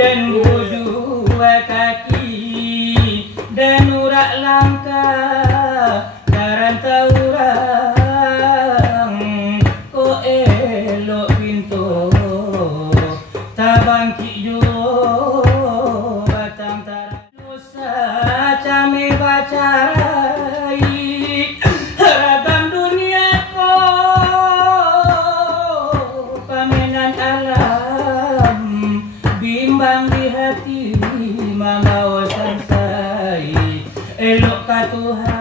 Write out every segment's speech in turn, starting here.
dan dua kaki dan urak langkah karanta urang ko elok pintu tabangki jo batang tarang nusa came bacarai ragam dunia ko pamenan alam bimbang di hati mengawasan saya elok ka Tuhan.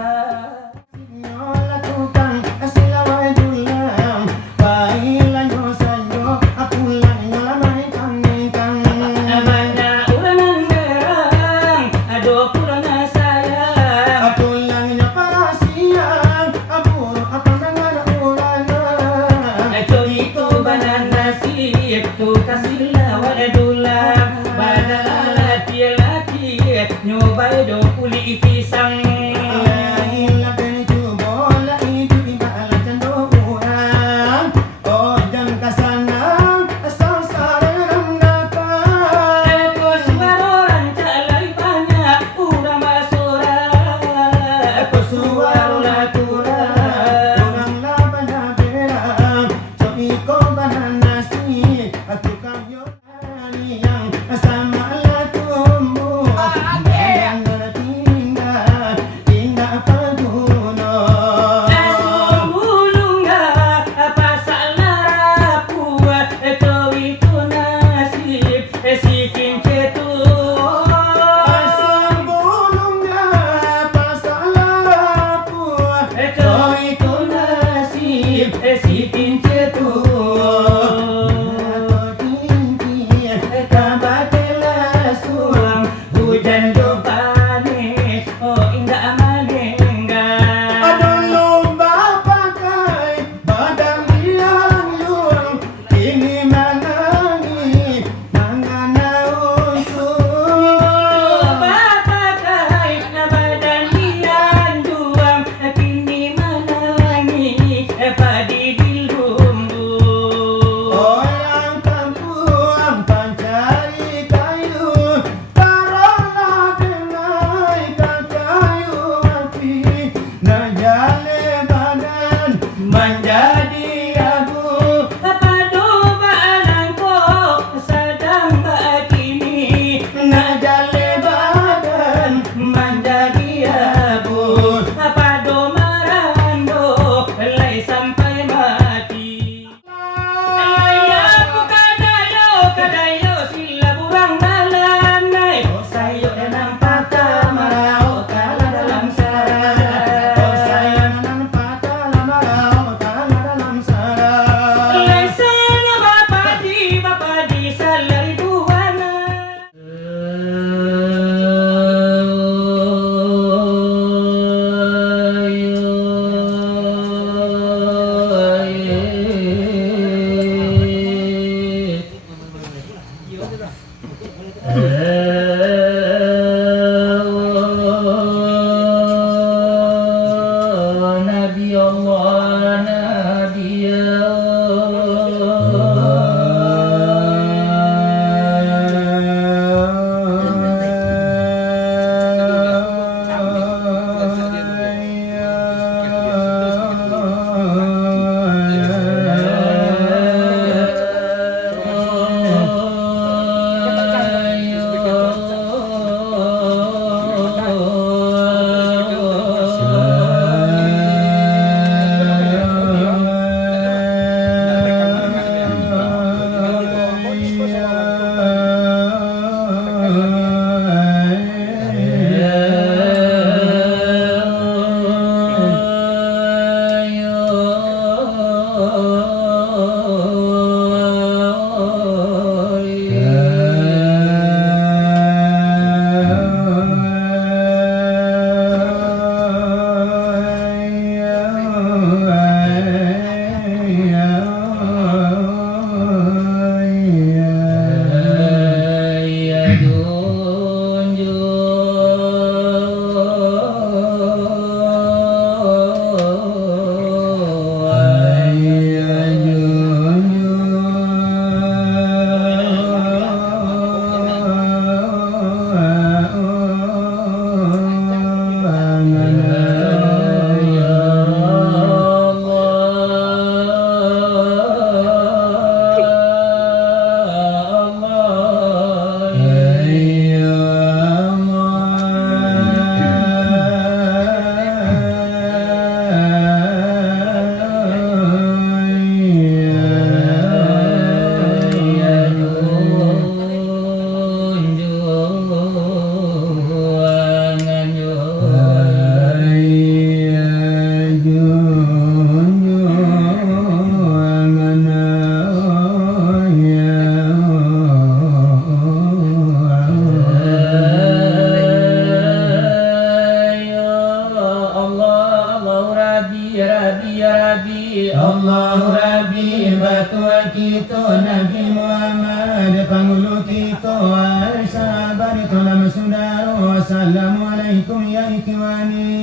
tua kita Nabi Muhammad Panggulu kita Al-Sabar Tolam Saudara Assalamualaikum ya ikhwani.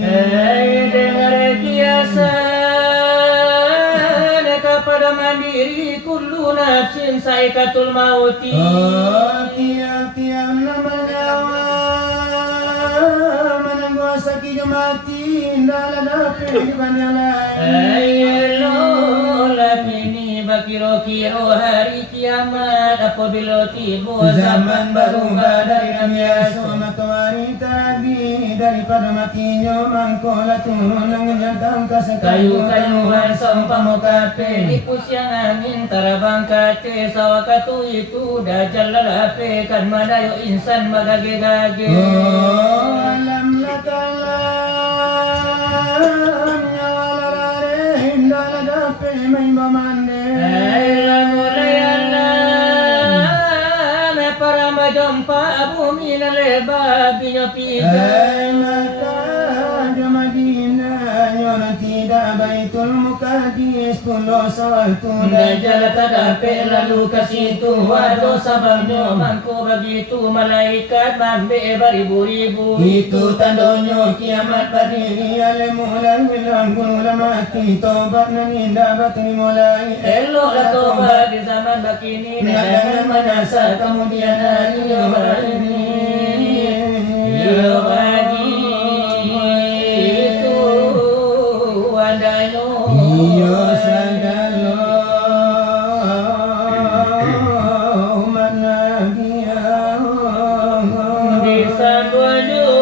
Dengar kiasan kepada mandiri kullu nafsin saikatul mauti. Tiap-tiap nama nyawa menangguh sakit mati dalam nafi banyak lain. Kiro-kiro hari kiamat apabila tiba zaman berubah dari biasa matahari tadi daripada matinya mangkola turun menjatang kasih kayu-kayuan sampah mokape dipus yang angin tarabang kate sawakatu itu dajal lalape kan madayo insan magage-gage. Alam lakalam nyawalarare hindala dape may mamande para majompa bumi na leba binya pida maka Madinah nyono tidak Baitul Muqaddis pulau sawatu dajal tadape lalu ke situ waduh sabangnya mangko begitu malaikat mambe beribu-ribu itu tandanya kiamat berdiri al-mulan bilang gula mati tobat nani dapat dimulai eloklah tobat di zaman bakini dan menasa kemudian hari ini bagi itu andainya iyo sagalo umat Nabi bisa tujuh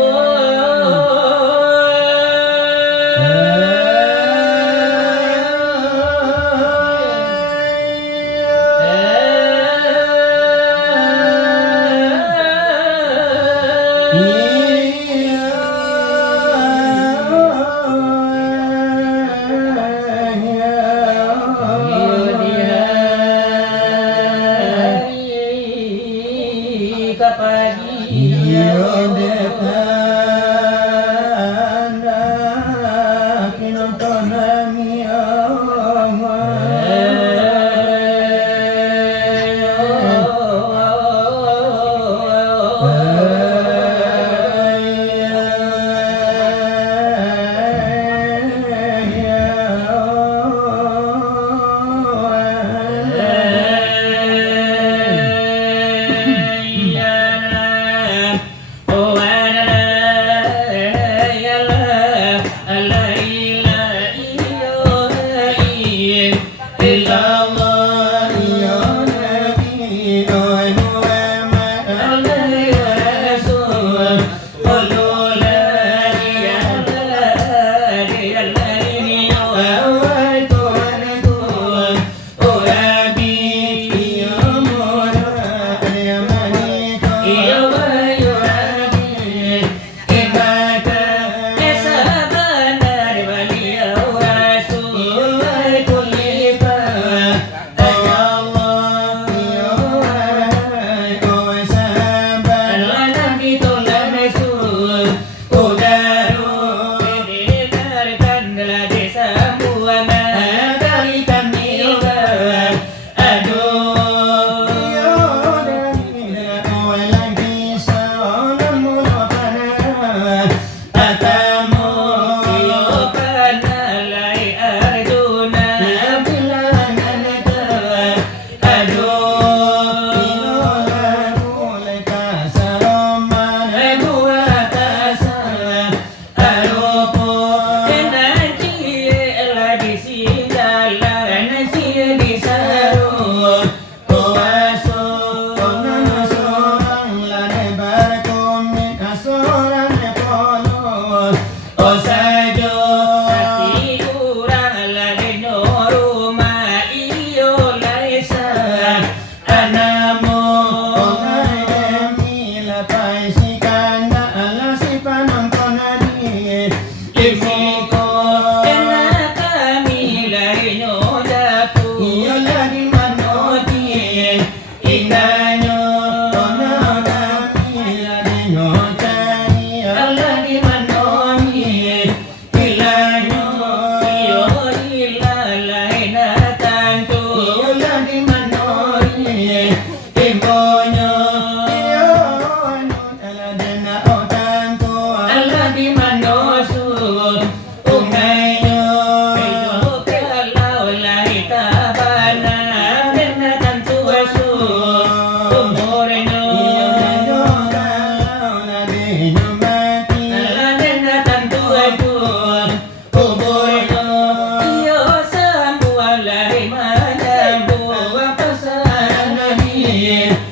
Iya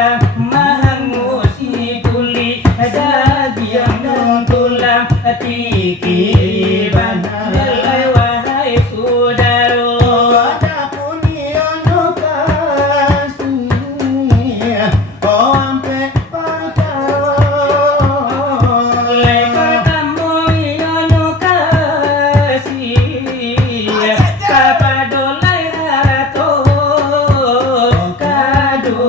tulang mahangusi kuli dagiang dan tulang tiki bandel wahai saudara. Adapun iono kasih ompe perkara Lai katamu iono kasih kapadolai hato kado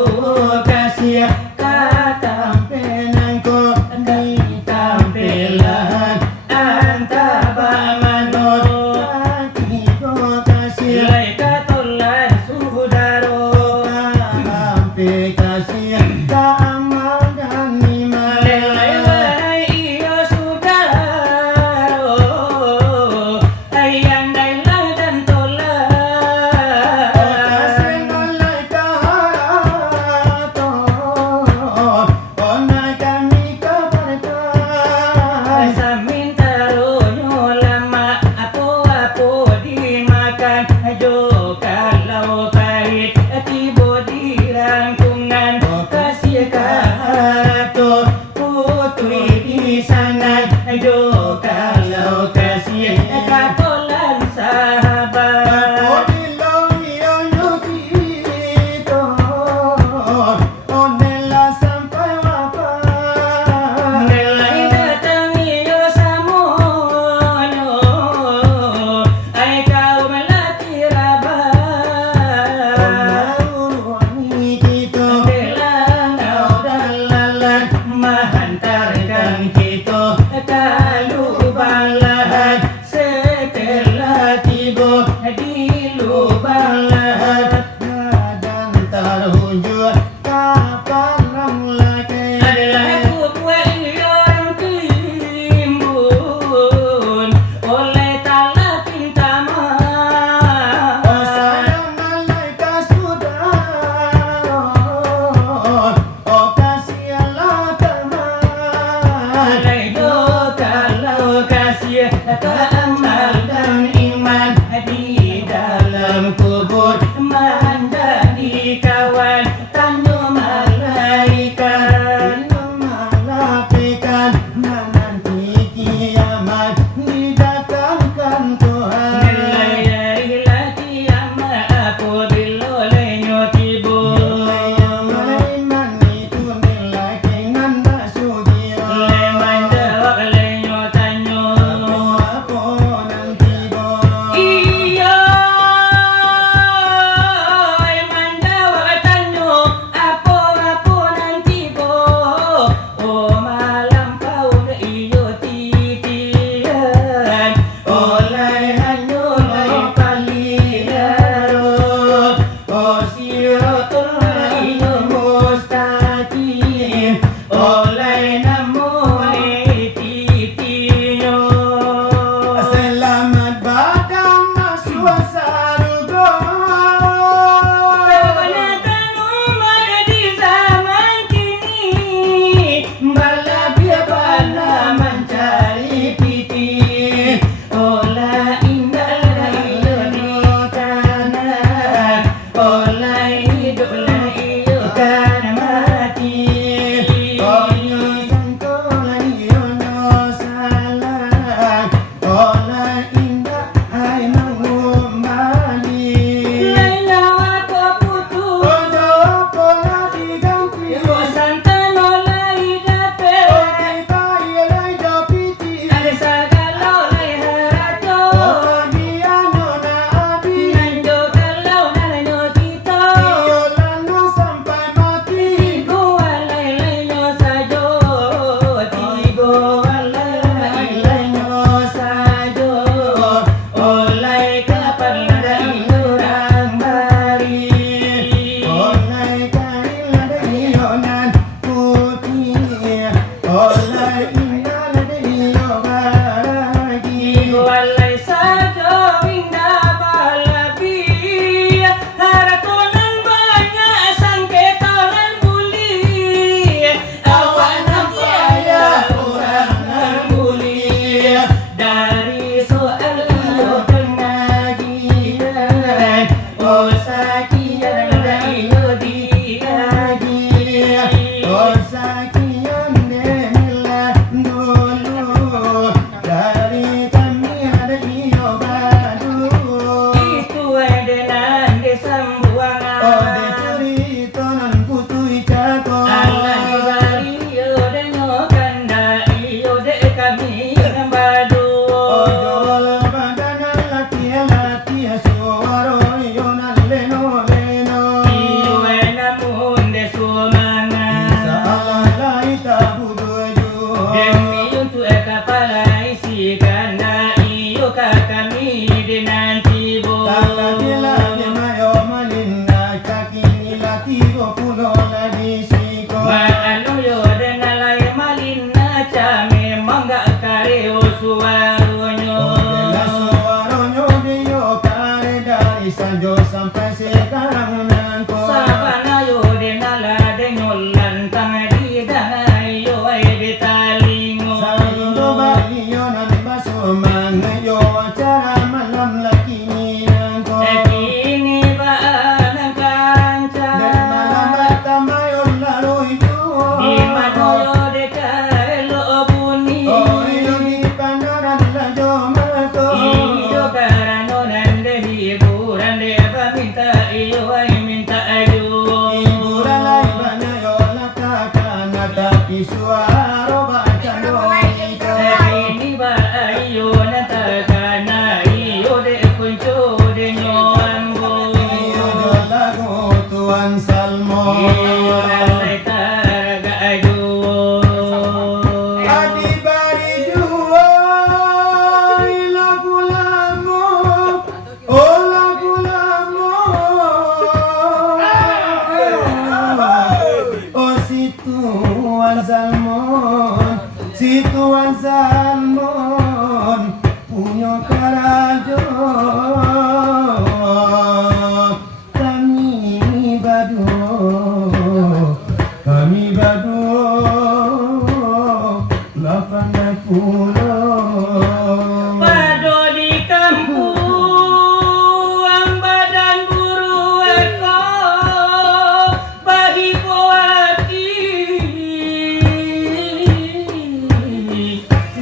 kasih katampenanko di tampilan antabamanot Tiko kasih Lai katolan saudara. Sampai kasih keamal dan iman Lelai wahai iyo saudara, ayang dailah dan tolak. Kasih mulai kaharaton Onai kami keberkahan Samin taruhnya lama apa-apa dimakan. Jo kalau pahit tiba di rangkungan kasih Maano yo denalay malina cha memang gak kareo suaronyo. Suaronyo dia kare dari Sanjo sampai sekarang menangko. Sabana yo denala denyolan tang di danay yo ay betalingo. Salindo baliyo na di basuman yo acara malam laki ni nangko. Kini ba ang kanca Dan malam batamayon laro itu. di manoyo de kaelo buni. Oh iyo di pandaran lajo mato. Iyo karano nande hiburan de ba minta iyo ay minta ayo. Hiburan ay banyo latakan tapi suara bacano itu. Kini ba ayo natakana iyo de kunco de nyoambo. Iyo lagu Tuan Salmo. Iyo alay taraga ayo. Adi bari dua lagu lamo, oh lagu lamo, oh si Tuan Salmon, si Tuan Salmon punya karajo. Kami badu 80. Pado di kampung badan buru eko bahi poati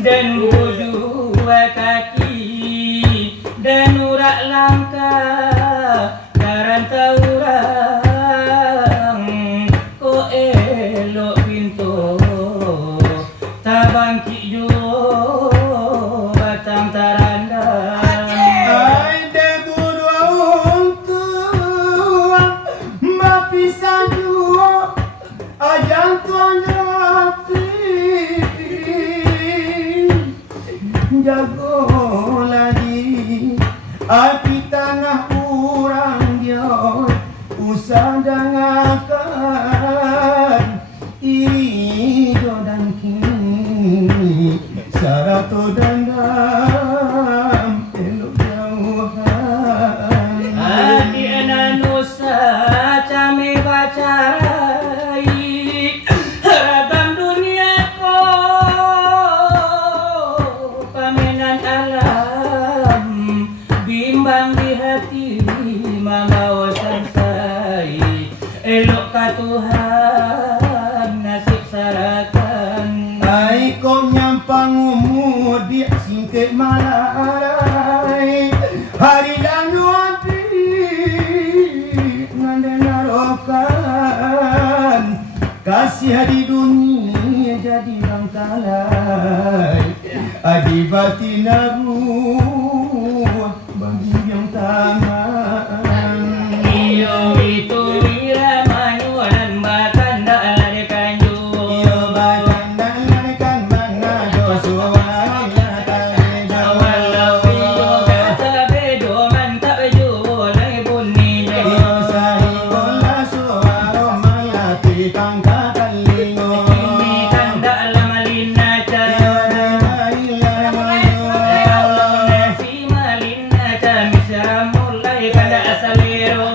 dan dua kaki dan urak langka karantauran ko elok pintu tabangki jo batang taranda. Ay de buru untuk mapisah dua ajang tuan jati jago lagi api tanah urang dia usah dengarkan iri dan kini sarato dendam elok jauhan. Adi ananusa came bacai ragam dunia ko pamenan alam bimbang di hati membawa sansai elok ka Tuhan nasib sarakan. Ay kong nyampang umur dia singkit malaray hari dan nuati nandenarokan kasih di dunia jadi bangkalai adi batinaru bagi yang tangan. Iyo itu wira manyuan batanda alade kanju. Iyo batanda larikan mana josuai nyata Walau iyo kata bedo mantap jo lai bunyi jo. iyo sahi bola suara malati tangka kalingo. Ini kanda lamalina ca. Iyo demaila mayo. Nasi malina ca misra mulai kanda asalero.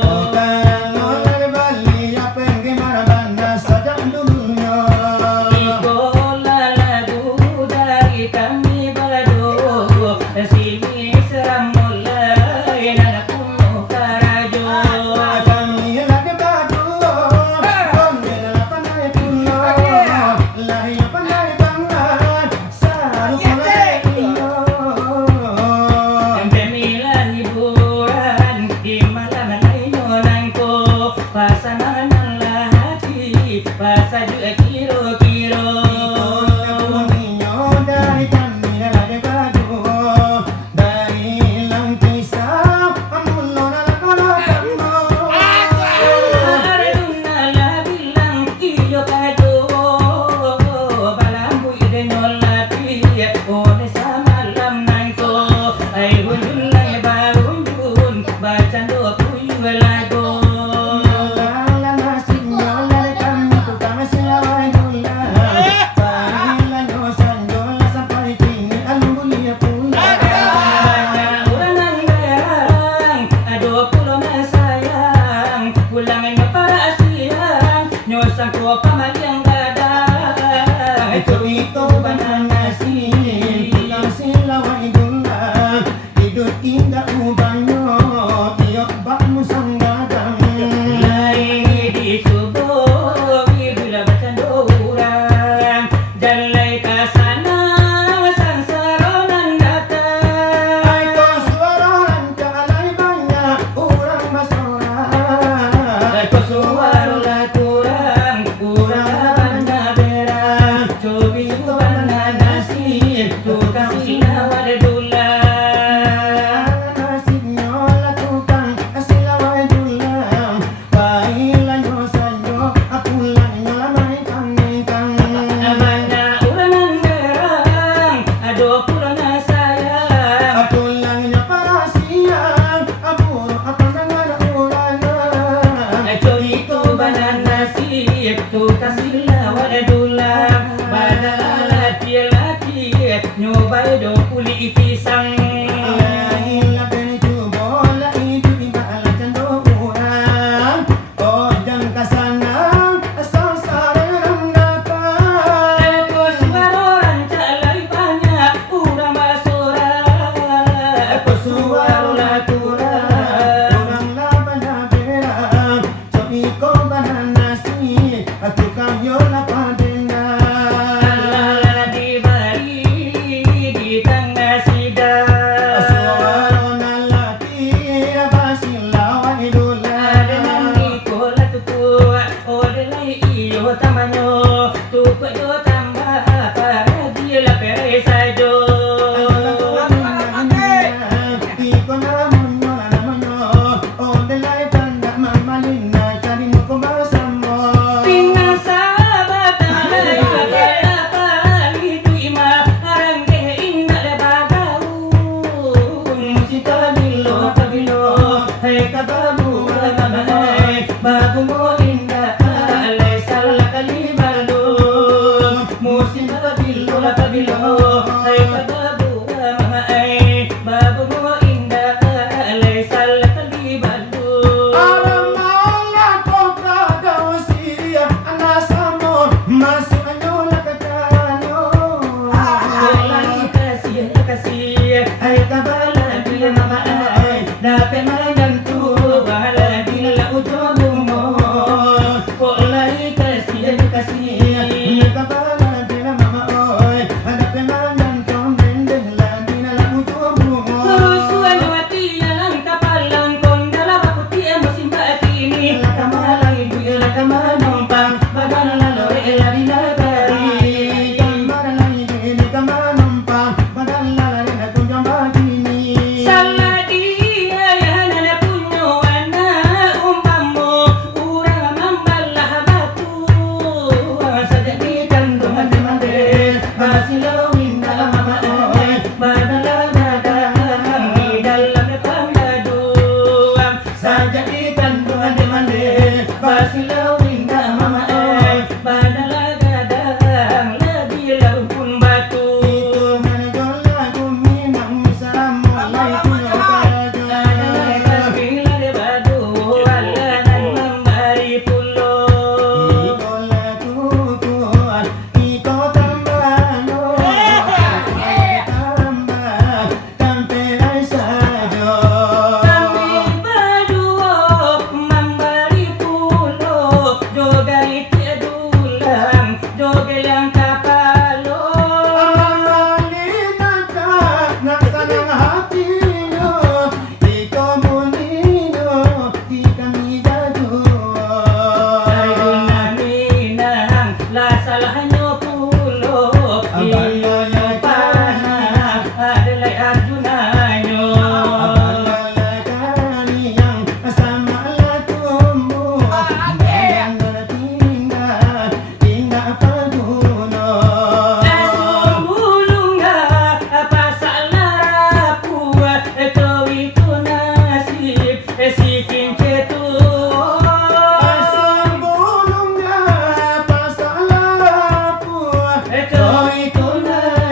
Ikola lagu dari kami bado sini seram mulai nak kuno karajo. Pemilihan hiburan di malam nonangko pasangan lelaki pasaju kiro-kiro. mahal yang gadang. Ito banana nasib, tukang sila wa idullah. Idut indah ubanyo, tiyok bak musang gadang. Lai di subuh bila bercanda orang, jalai ke sana sansaronan datang. Ay ko suaran kalay banyak urang masoran. Ay kosuwaro laturang urang banda berang, cobi banana nasib tukang sinawar dulang. Nasibnyo latukang sila wa idullah. Bailan nyo sanyo, apulan nyo lamay kang-kang. Amana uranan berang, ado pura na sayang. Ako lang niya para siyang aburo at nanganaulan. Chorito banana sip, tu kasila wadulang. Badala laki-laki, nyobay do kuli pisang. Ila ganito bola ito ibala cando urang. O dyan ka sanang asal sarang natang. Eko suwaroran calay banyak, ura masura. Ako suwaro laturang, urang laban na berang. So iko bananasi, at tukang yun na padena. Alala di bari, di tengah sidang. Suwaro na lati, abasilaw ay ilulan. Bago mo indah, alay salah kalibalo. Musim pabilo, ay kababu mga ay. Bago mo indah, alay salah kalibalo. Lagi kasih, ay kabalan bila mga ay. Dapat magantu, bahala di nala ujobo mo. Lagi kasih, Susuan mati yang kapalan kong dalawa puti ang musimba kini. Kamalang ibu yung kamanumpang, bagang lalo ela dinagari. Saladi ayahan na punyoan na umpam mo, urang mambalah batu. Sa dagitan duman di mandel, basilawin dalam mamaay, madalagadang di dalam panggaduang. Sa dagitan duman di mandel, basilawin dalam mamaay, madalagadang labilaw pun batu. Bila de badu, alanan membari pulo. Kami berdua memberi pulo, joget dulang, joget yang kapalo. Ayo naminang, lasalah nyo pulo, iyo nyo panang, adalay Arjuna nyo. Asumbulong nga, pasalara puwa, ito ito nasib, siking cetu. Ito ito nasib.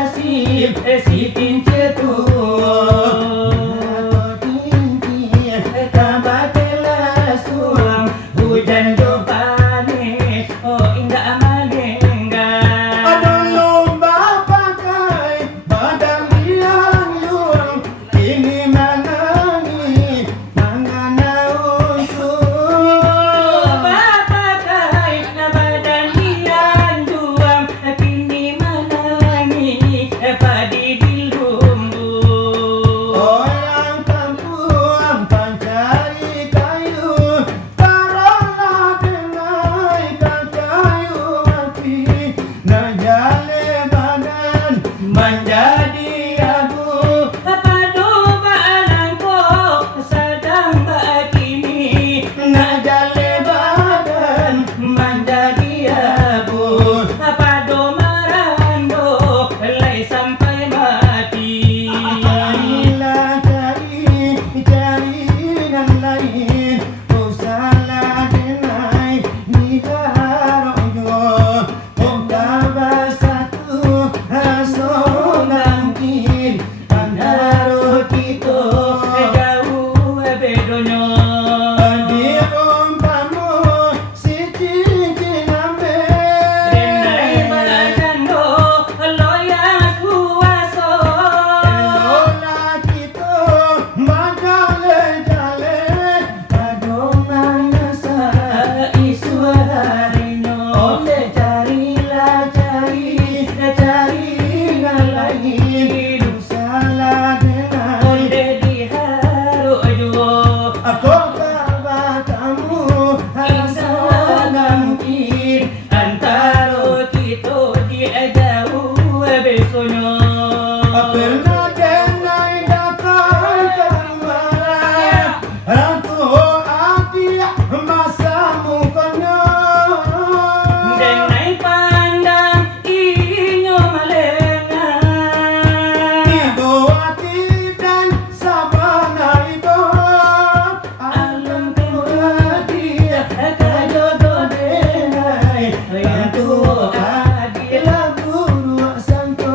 adil. lagu ruak santo.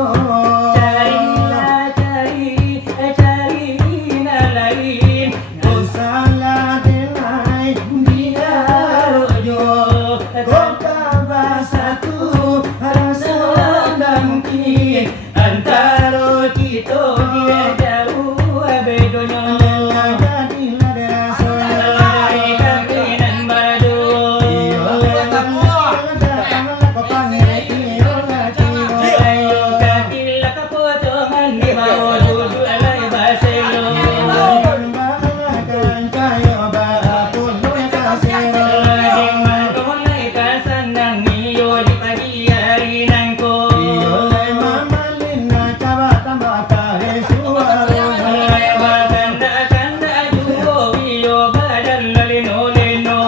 Carilah carina lain. Oh salah delai dia rojo. Kota satu rasa dan mungkin Antara kita dia jauh bedonya. jadilah rasa. Lai kaminan badu. Ayo kakilah kepotongan di bawah duduk alai baselo. Laging malulay ka sanang iyo di pagi hari nangko. Alay maganda juo iyo badan lalino-lino.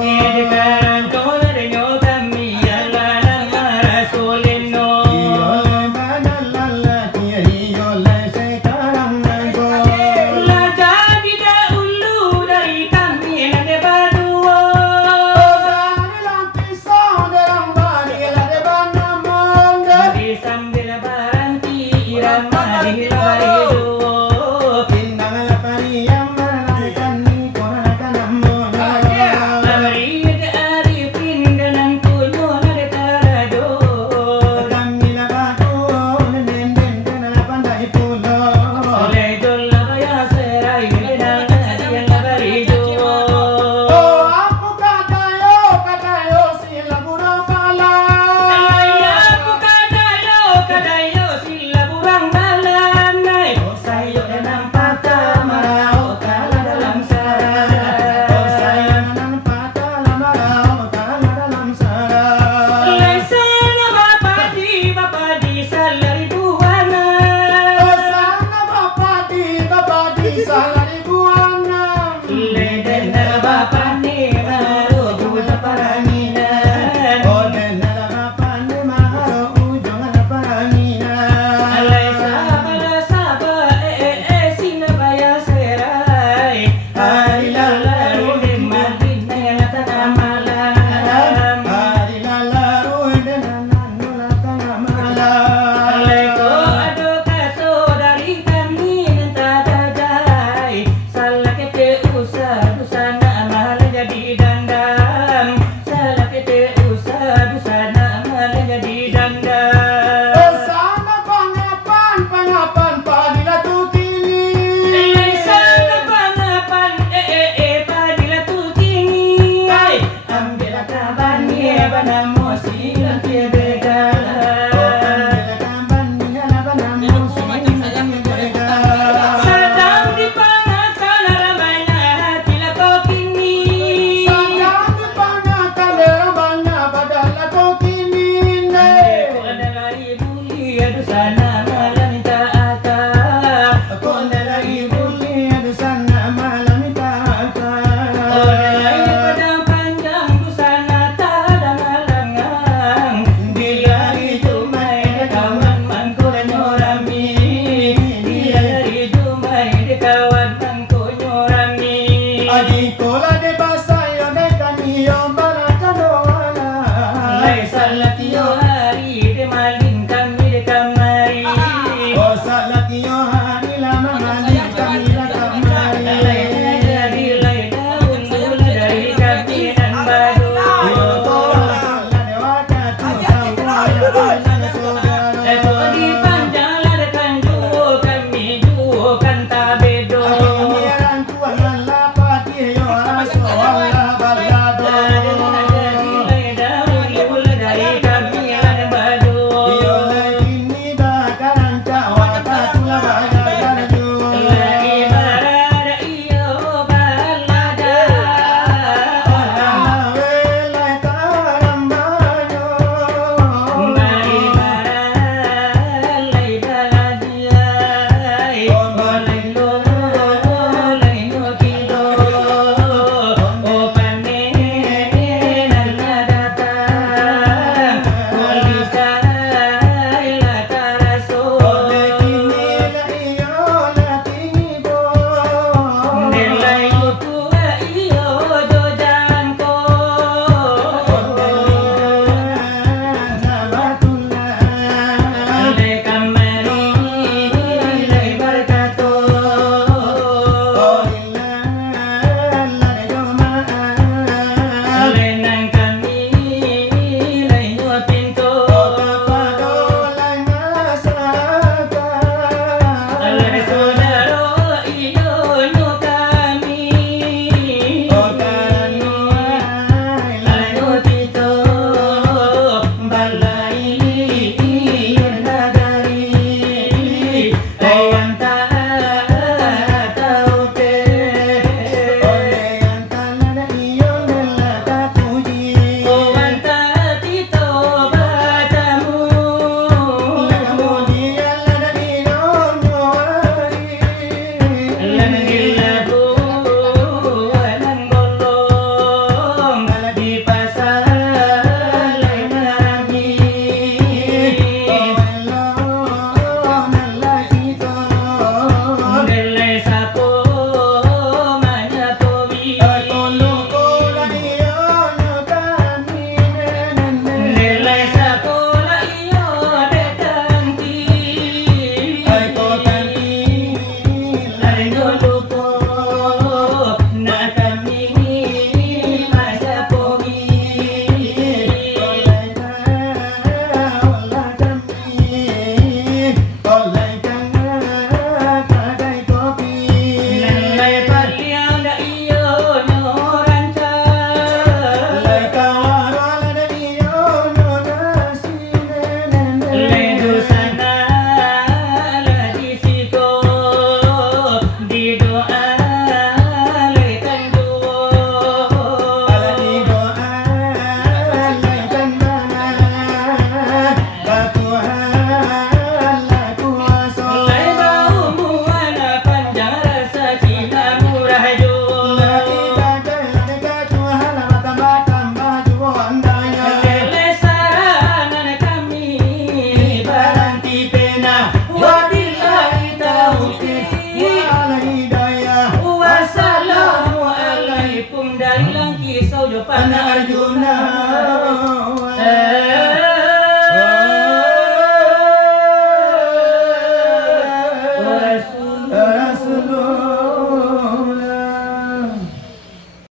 Edi karanto na rinyo kami alalang marasulino. La jadi dahulu dari kami na debaduo. Di sambil baranti irama dihilarido. Amarid arifin dengan kunyo na detarado. Oleh dola kaya serai dengan hadiah labarido. Ayaku kadayo sila burang balanay. Sayo na ng pata marao kala dalam Alay sana bapadi sa laribuana. Leden na bapani maro juta paranginan. Alay saba sinabaya serai. Hari lalaro di madin na yan at malam. Alay ko ado kaso dari kami ng tataday. Salakete usad sana mahal jadi dandam. Salakete usad sana mahal jadi dandam. Alay sana pangapan padila tutini. Ambil kaban niya ba na mo silang tiyabega. Sadang di pangakan ramay na tila ko kini. Ko adalah ibuli adu sana malam taata. Oleh padang panjang du sana tadang alangang. Bila itu may kawan man ko nyorami. Bila itu may kawan man ko nyorami. Alay salatiyo hari de malin kami de kamari. Alay jadi lay daun mula dari kami dan badu. Eto di panjang ladakan juo kami juo kan tabedo. Ay,